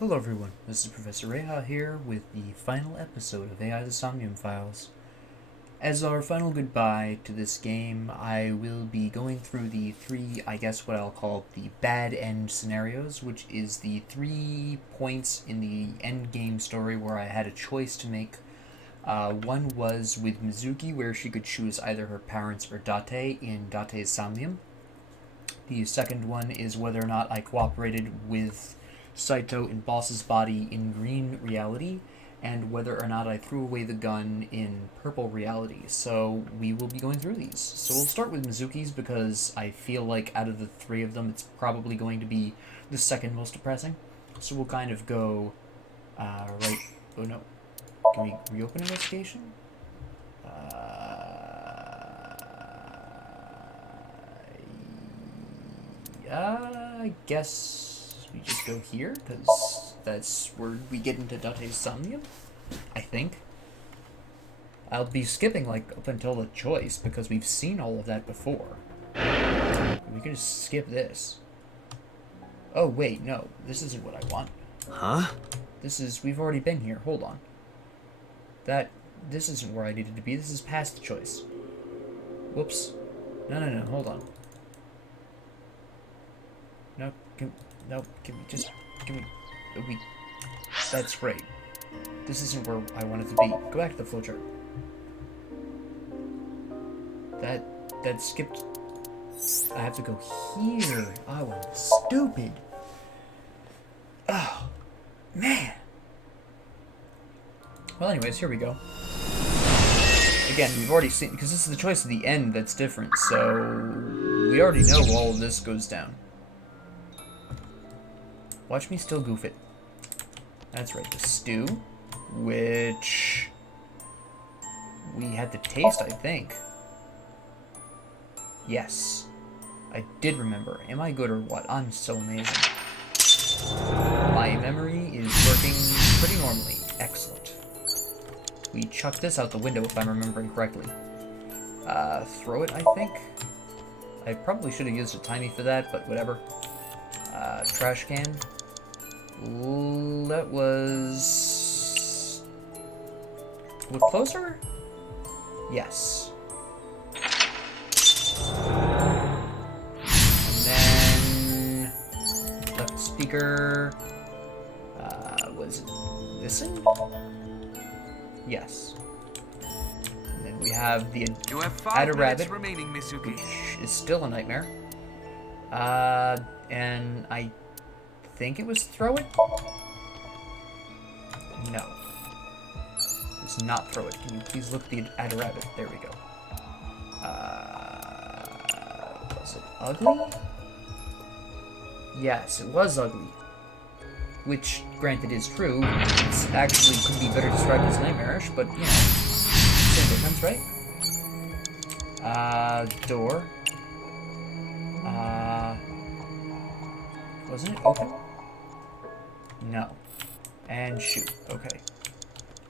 Hello everyone, this is Professor Reha here with the final episode of AI the Somnium Files. As our final goodbye to this game, I will be going through the three, what I'll call the bad end scenarios, which is the 3 points in the end game story where I had a choice to make. One was with Mizuki, where she could choose either her parents or Date in Date's Somnium. The second one is whether or not I cooperated with Saito in Boss's body in green reality, and whether or not I threw away the gun in purple reality. So we will be going through these. So we'll start with Mizuki's because I feel like out of the three of them, it's probably going to be the second most depressing. So we'll kind of go right. Oh no. Can we reopen investigation? I guess we just go here, because that's where we get into Date's Somnium, I think. I'll be skipping, up until the choice, because we've seen all of that before. We can just skip this. Oh, wait, no. This isn't what I want. Huh? We've already been here. Hold on. This isn't where I needed to be. This is past the choice. Whoops. No, hold on. No, give me, that's great. This isn't where I wanted to be. Go back to the flowchart. That skipped. I have to go here. Oh, I'm stupid. Oh, man. Well, anyways, here we go. Again, we've already seen, because this is the choice at the end that's different, so we already know all of this goes down. Watch me still goof it. That's right, the stew, which we had to taste, I think. Yes, I did remember. Am I good or what? I'm so amazing. My memory is working pretty normally. Excellent. We chucked this out the window if I'm remembering correctly. Throw it, I think. I probably should have used a timey for that, but whatever. Trash can. That was... Look closer? Yes. And then... Left speaker... was it this one? Yes. And then we have the You have Add 5 a minutes rabbit, remaining, Mizuki. which is still a nightmare. And I think it was throw it? No. It's not throw it. Can you please look at the Add a rabbit? There we go. Was it ugly? Yes, it was ugly. Which, granted, is true. It's actually could be better described as nightmarish, but, you know. Same difference, right? Door. Wasn't it open? No. And shoot. Okay.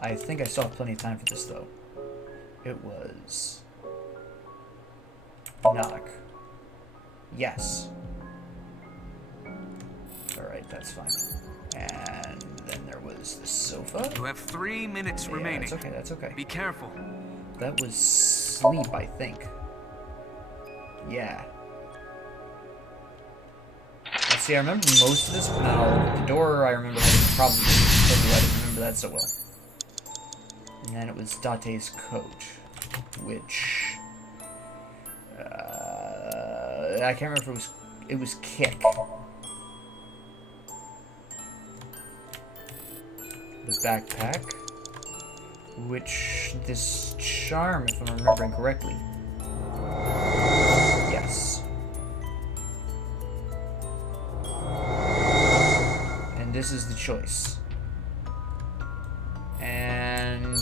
I think I still have plenty of time for this, though. It was... knock. Yes. Alright, that's fine. And then there was the sofa. You have 3 minutes Yeah, remaining. that's okay, that's okay. Be careful. That was sleep, I think. Yeah. Let's see, I remember most of this. Now, the door I remember having problems with, although I didn't remember that so well. And then it was Date's coach, which... I can't remember if it was kick. The backpack, which this charm, if I'm remembering correctly. Yes. And this is the choice. And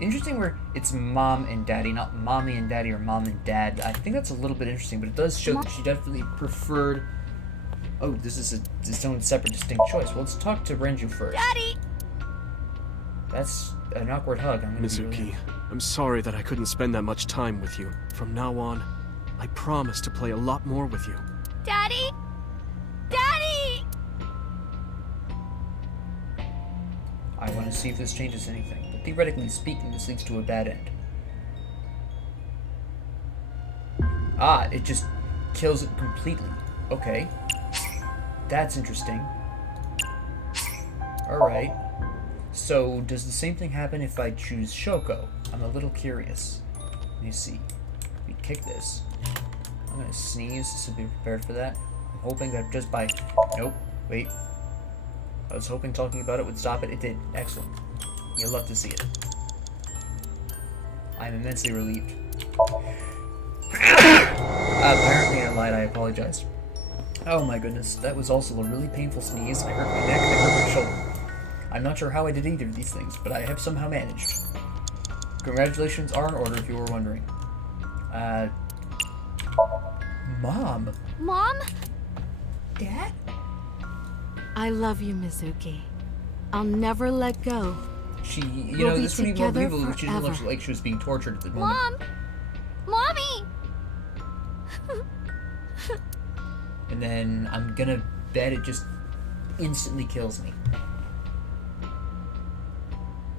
interesting where it's mom and daddy, not mommy and daddy or mom and dad. I think that's a little bit interesting, but it does show that she definitely preferred. Oh, this is its own separate distinct choice. Well, let's talk to Renju first. Daddy! That's an awkward hug. Mizuki, I'm sorry that I couldn't spend that much time with you. From now on, I promise to play a lot more with you. Daddy? Daddy! want to see if this changes anything. But theoretically speaking, this leads to a bad end. Ah, it just kills it completely. Okay. That's interesting. Alright. So, does the same thing happen if I choose Shoko? I'm a little curious. Let me see. We kick this. I'm gonna sneeze, so be prepared for that. I'm hoping that just by... Nope. Wait. I was hoping talking about it would stop it. It did. Excellent. You'll love to see it. I'm immensely relieved. Apparently I lied. I apologize. Oh my goodness. That was also a really painful sneeze. I hurt my neck. I hurt my shoulder. I'm not sure how I did either of these things, but I have somehow managed. Congratulations are in order if you were wondering. Mom? Mom? Dad? I love you, Mizuki. I'll never let go. She, We'll be this would be more together believable if she didn't look forever. like she was being tortured at the moment. Mom! Mommy! And then I'm gonna bet it just instantly kills me.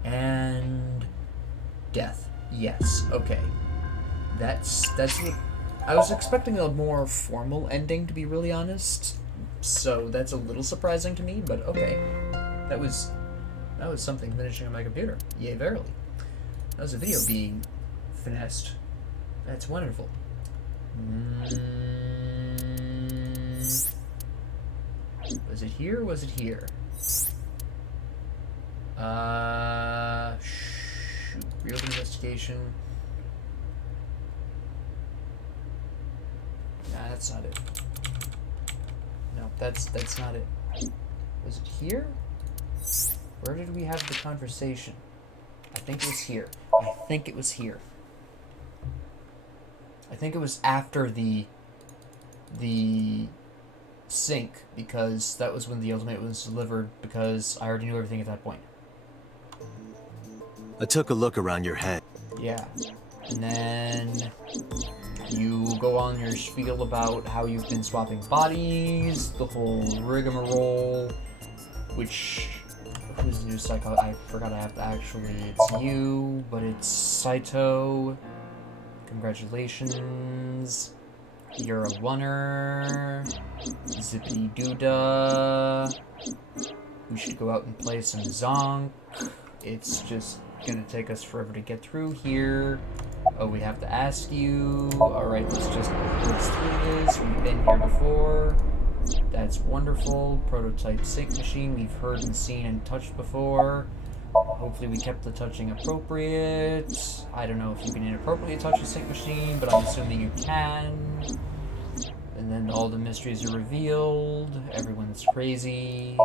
And death. Yes. Okay. That's what I was expecting, a more formal ending, to be really honest. So that's a little surprising to me, but okay. That was something finishing on my computer. Yay, verily. That was a video being finessed. That's wonderful. Was it here or was it here? Shoot. Reopen investigation. Nah, that's not it. No, that's not it. Was it here? Where did we have the conversation? I think it was here. I think it was here. I think it was after the sync, because that was when the ultimatum was delivered, because I already knew everything at that point. I took a look around your head. Yeah. And then you go on your spiel about how you've been swapping bodies, the whole rigmarole, which... Who's the new Psycho? I forgot I have to actually... It's you, but it's Saito. Congratulations. You're a oneer. Zippity doo-dah. We should go out and play some Zonk. It's just gonna take us forever to get through here. Oh, we have to ask you. Alright, let's blitz through this. We've been here before. That's wonderful. Prototype sync machine we've heard and seen and touched before. Hopefully we kept the touching appropriate. I don't know if you can inappropriately touch a sync machine, but I'm assuming you can. And then all the mysteries are revealed. Everyone's crazy.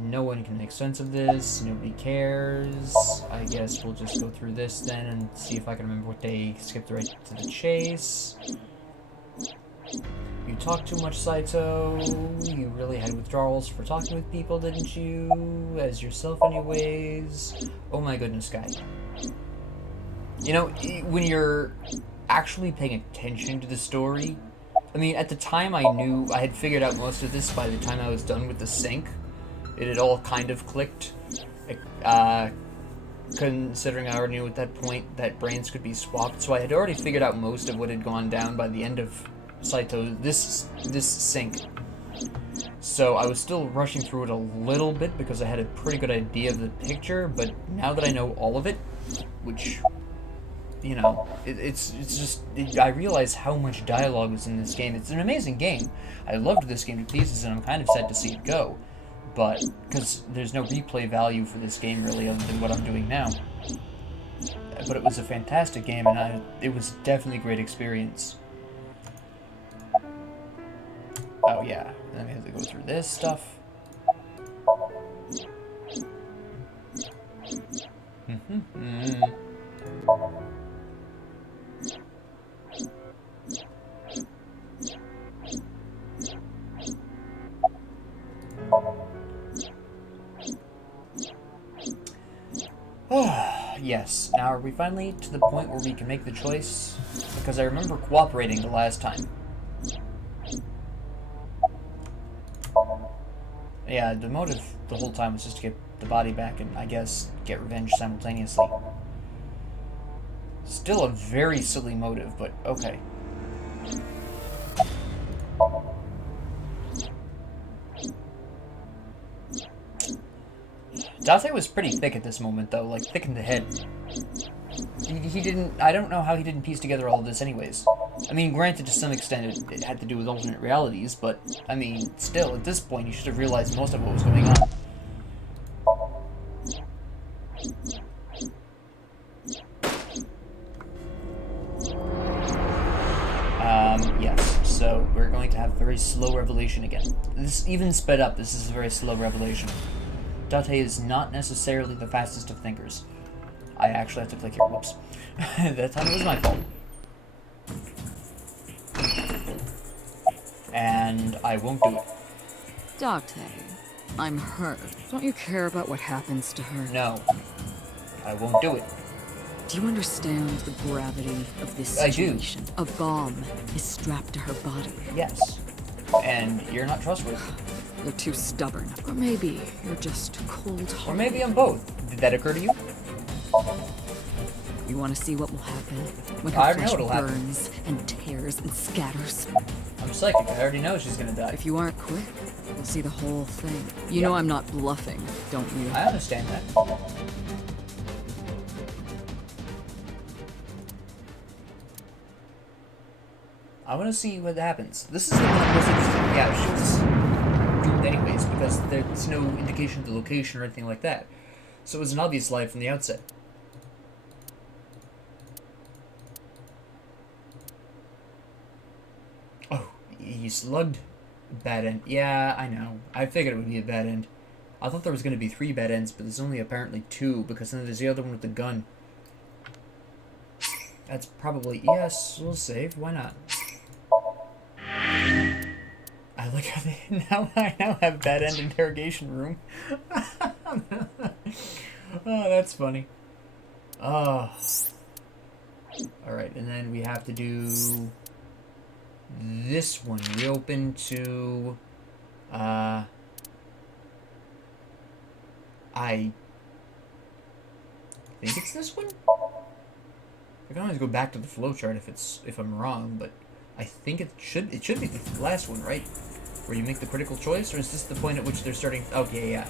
No one can make sense of this. Nobody cares. I guess we'll just go through this then and see if I can remember what day skipped right to the chase. You talk too much, Saito. You really had withdrawals for talking with people, didn't you? As yourself anyways. Oh my goodness, guy. You know, when you're actually paying attention to the story, I mean, at the time I knew, I had figured out most of this by the time I was done with the sync. It had all kind of clicked. Considering I already knew at that point that brains could be swapped, so I had already figured out most of what had gone down by the end of Saito, this sync. So I was still rushing through it a little bit because I had a pretty good idea of the picture, but now that I know all of it, which, you know, it's just, I realize how much dialogue is in this game. It's an amazing game. I loved this game to pieces, and I'm kind of sad to see it go. But, because there's no replay value for this game, really, other than what I'm doing now. But it was a fantastic game, and it was definitely a great experience. Oh, yeah. And then we have to go through this stuff. Yes. Now, are we finally to the point where we can make the choice? Because I remember cooperating the last time. Yeah, the motive the whole time was just to get the body back and, I guess, get revenge simultaneously. Still a very silly motive, but okay. Date was pretty thick at this moment, though, like, thick in the head. He didn't... I don't know how he didn't piece together all of this anyways. I mean, granted, to some extent, it had to do with alternate realities, but, I mean, still, at this point, you should have realized most of what was going on. Yes, so we're going to have a very slow revelation again. This, even sped up, this is a very slow revelation. Date is not necessarily the fastest of thinkers. I actually have to click here, whoops. That time it was my fault. And I won't do it. Date, I'm hurt. Don't you care about what happens to her? No. I won't do it. Do you understand the gravity of this I do. situation? A bomb is strapped to her body. Yes. And you're not trustworthy. You're too stubborn. Or maybe you're just cold-hearted. Or maybe I'm both. Did that occur to you? You want to see what will happen when I her already know flesh what'll happen. burns and tears and scatters? I'm psychic. I already know she's gonna die. If you aren't quick, you'll see the whole thing. You know I'm not bluffing, don't you? I understand that. I want to see what happens. This is the one I'm most interested in. Yeah, she was doomed anyways, because there's no indication of the location or anything like that. So it was an obvious lie from the outset. Oh, he slugged. Bad end. Yeah, I know. I figured it would be a bad end. I thought there was going to be 3 bad ends, but there's only apparently 2, because then there's the other one with the gun. That's probably... Yes, we'll save. Why not? I like how they... I now have bad end interrogation room. Oh, that's funny. Oh. Alright, and then we have to do... this one. Reopen to... I think it's this one? I can always go back to the flowchart if I'm wrong, but I think it should be the last one, right? Where you make the critical choice, or is this the point at which they're starting? Okay, yeah.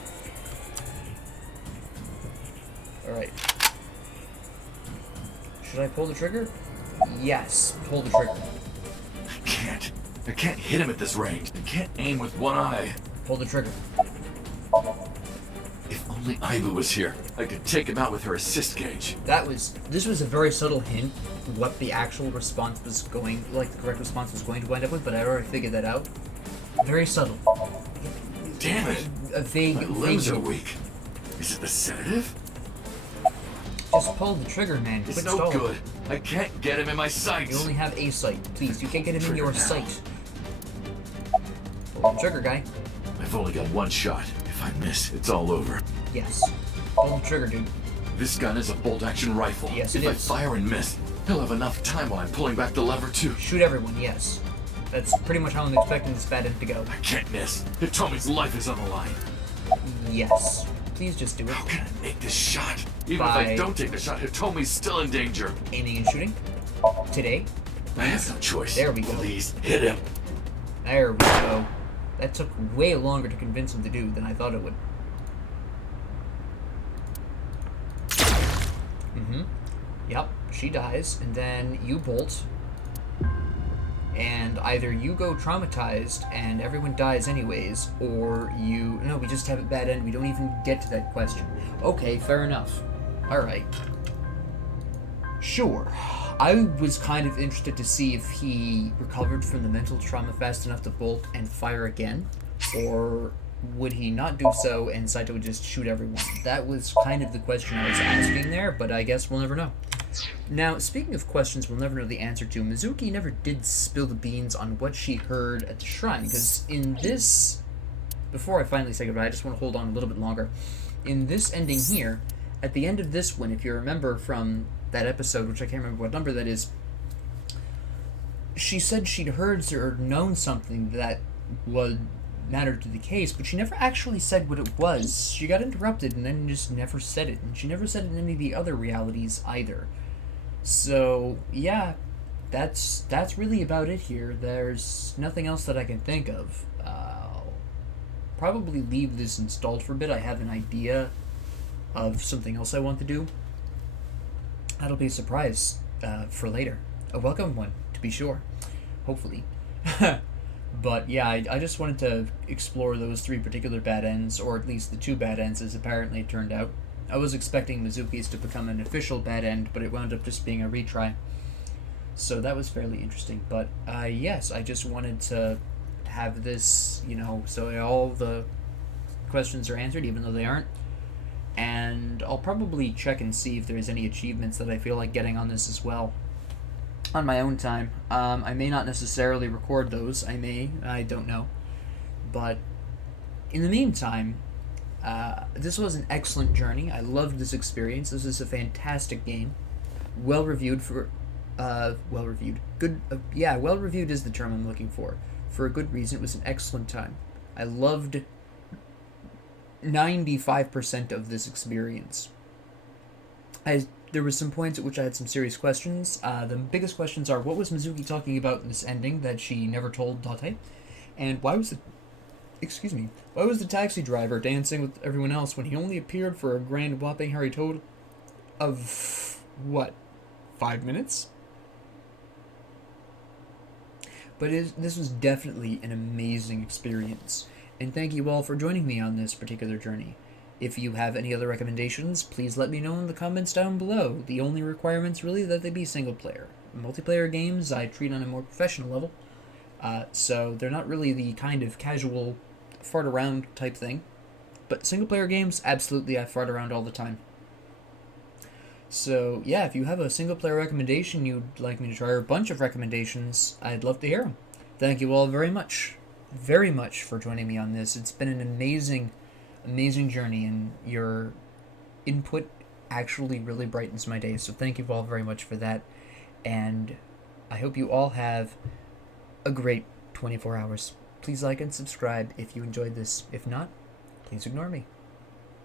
Alright. Should I pull the trigger? Yes, pull the trigger. I can't hit him at this range. I can't aim with one eye. Pull the trigger. If only Ibu was here, I could take him out with her assist gauge. This was a very subtle hint what the actual response was going, like the correct response was going to wind up with, but I already figured that out. Very subtle. Damn it! A vague... My limbs vague are weak. Is it the sedative? Just pull the trigger, man. It's Quit no stalling. good. I can't get him in my sights. You only have a sight. Please, you can't get him in your Trigger now. sight. Pull the trigger, guy. I've only got one shot. If I miss, it's all over. Yes. Pull the trigger, dude. This gun is a bolt-action rifle. Yes, if it I is. fire and miss, he'll have enough time while I'm pulling back the lever too. Shoot everyone, yes. That's pretty much how I'm expecting this bad end to go. I can't miss. Hitomi's life is on the line. Yes. Please just do it. How can I make this shot? Even if By- I don't take the shot, Hitomi's still in danger. Aiming and shooting. Today. I have no choice. There we go. Please, hit him. There we go. That took way longer to convince him to do than I thought it would. Yep, she dies, and then you bolt. And either you go traumatized and everyone dies anyways, or you... No, we just have a bad end. We don't even get to that question. Okay, fair enough. Alright. Sure. I was kind of interested to see if he recovered from the mental trauma fast enough to bolt and fire again, or would he not do so and Saito would just shoot everyone? That was kind of the question I was asking there, but I guess we'll never know. Now, speaking of questions we'll never know the answer to, Mizuki never did spill the beans on what she heard at the shrine, because in this... Before I finally say goodbye, I just want to hold on a little bit longer. In this ending here, at the end of this one, if you remember from that episode, which I can't remember what number that is, she said she'd heard or known something that matter to the case, but she never actually said what it was. She got interrupted and then just never said it, and she never said it in any of the other realities either. So, yeah, that's really about it here. There's nothing else that I can think of. I'll probably leave this installed for a bit. I have an idea of something else I want to do. That'll be a surprise for later. A welcome one, to be sure. Hopefully. But yeah, I just wanted to explore those 3 particular bad ends, or at least the 2 bad ends as apparently it turned out. I was expecting Mizuki's to become an official bad end, but it wound up just being a retry. So that was fairly interesting. But yes, I just wanted to have this, so all the questions are answered, even though they aren't. And I'll probably check and see if there's any achievements that I feel like getting on this as well. On my own time. I may not necessarily record those. I don't know. But in the meantime, this was an excellent journey. I loved this experience. This is a fantastic game. Well reviewed for, well reviewed. Good, well reviewed is the term I'm looking for. For a good reason. It was an excellent time. I loved 95% of this experience. There were some points at which I had some serious questions. The biggest questions are, what was Mizuki talking about in this ending that she never told Date? And why was the taxi driver dancing with everyone else when he only appeared for a grand whopping hairy total of, 5 minutes? But this was definitely an amazing experience. And thank you all for joining me on this particular journey. If you have any other recommendations, please let me know in the comments down below. The only requirement's really that they be single player. Multiplayer games I treat on a more professional level, so they're not really the kind of casual fart around type thing. But single player games, absolutely, I fart around all the time. So yeah, if you have a single player recommendation you'd like me to try, or a bunch of recommendations, I'd love to hear them. Thank you all very much for joining me on this. It's been an amazing journey, and your input actually really brightens my day, so thank you all very much for that, and I hope you all have a great 24 hours. Please like and subscribe if you enjoyed this. If not, please ignore me.